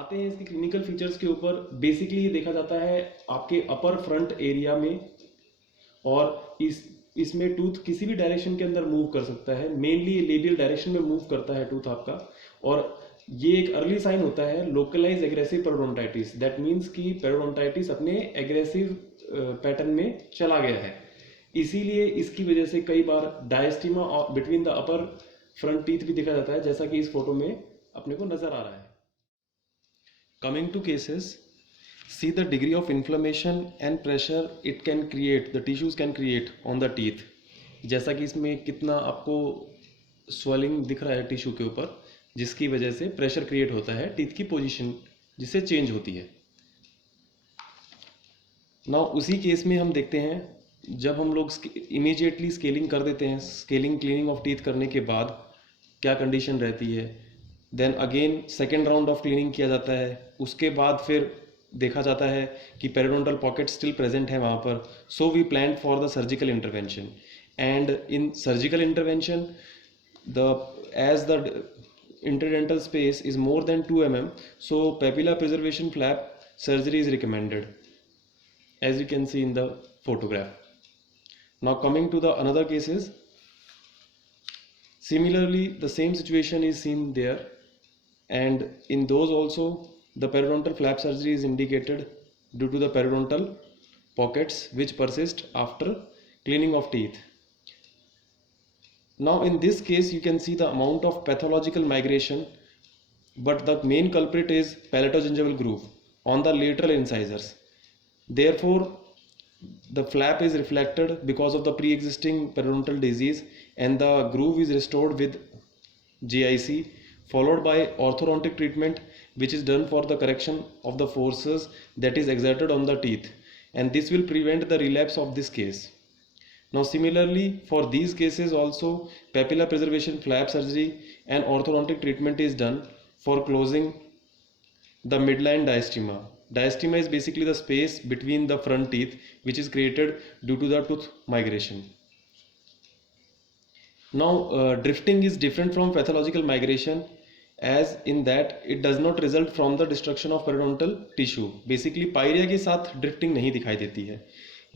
आते हैं इसकी क्लिनिकल फीचर्स के ऊपर। बेसिकली ये देखा जाता है आपके अपर फ्रंट एरिया में, और इसमें टूथ किसी भी डायरेक्शन के अंदर मूव कर सकता है। मेनली ये लेबियल डायरेक्शन में मूव करता है टूथ आपका, और ये एक अर्ली साइन होता है लोकलाइज एग्रेसिव पेरोडोंटाइटिस। दैट मीन्स कि पेरोडोंटाइटिस अपने एग्रेसिव पैटर्न में चला गया है। इसीलिए इसकी वजह से कई बार diastema between the upper front teeth भी देखा जाता है, जैसा कि इस फोटो में अपने को नजर आ रहा है। Coming to cases, see the degree of inflammation and pressure it can create, the tissues can create on the teeth। जैसा कि इसमें कितना आपको स्वेलिंग दिख रहा है टिश्यू के ऊपर, जिसकी वजह से प्रेशर क्रिएट होता है टीथ की पोजीशन जिससे चेंज होती है। नाउ उसी केस में हम देखते हैं जब हम लोग इमीडिएटली स्केलिंग कर देते हैं, स्केलिंग क्लीनिंग ऑफ टीथ करने के बाद क्या कंडीशन रहती है। Then again second round of cleaning किया जाता है, उसके बाद फिर देखा जाता है कि पेरिडोंटल पॉकेट स्टिल प्रेजेंट है वहाँ पर। So we plan for the surgical intervention, and in surgical intervention as the interdental space is more than 2 mm, so papilla preservation flap surgery is recommended, as you can see in the photograph. Now coming to the another cases, similarly the same situation is seen there, and in those also the periodontal flap surgery is indicated due to the periodontal pockets which persist after cleaning of teeth. Now in this case you can see the amount of pathological migration, but the main culprit is palato-gingival groove on the lateral incisors. Therefore the flap is reflected because of the pre-existing periodontal disease, and the groove is restored with GIC, followed by orthodontic treatment, which is done for the correction of the forces that is exerted on the teeth, and this will prevent the relapse of this case. Now similarly for these cases also papilla preservation flap surgery and orthodontic treatment is done for closing the midline diastema. Diastema is basically the space between the front teeth which is created due to the tooth migration. Now drifting is different from pathological migration, as in that it does not result from the destruction of periodontal tissue. Basically pyorrhoea के साथ drifting नहीं दिखाई देती है।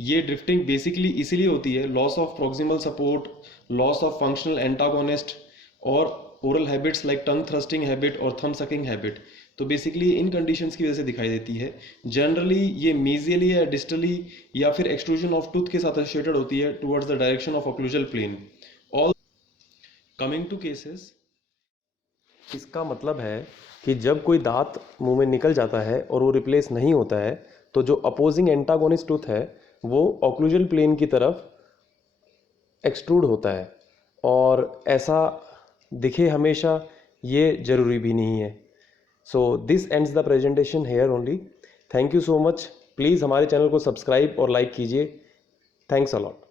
ये drifting basically इसीलिए होती है loss of proximal support, loss of functional antagonist, और oral habits like tongue thrusting habit और थंब सकिंग हैबिट। तो बेसिकली इन कंडीशंस की वजह से दिखाई देती है। जनरली ये मीजियली या डिस्टली या फिर एक्सट्रूजन ऑफ टूथ के साथ एसोसिएटेड होती है towards the direction of occlusal plane. All coming to cases, इसका मतलब है कि जब कोई दांत मुंह में निकल जाता है और वो रिप्लेस नहीं होता है, तो जो अपोजिंग एंटागोनिस्ट टूथ है वो ऑक्लूजल प्लेन की तरफ एक्सट्रूड होता है, और ऐसा दिखे हमेशा ये ज़रूरी भी नहीं है। So this ends the presentation here only. Thank you so much. Please हमारे चैनल को सब्सक्राइब और लाइक कीजिए। Thanks a lot.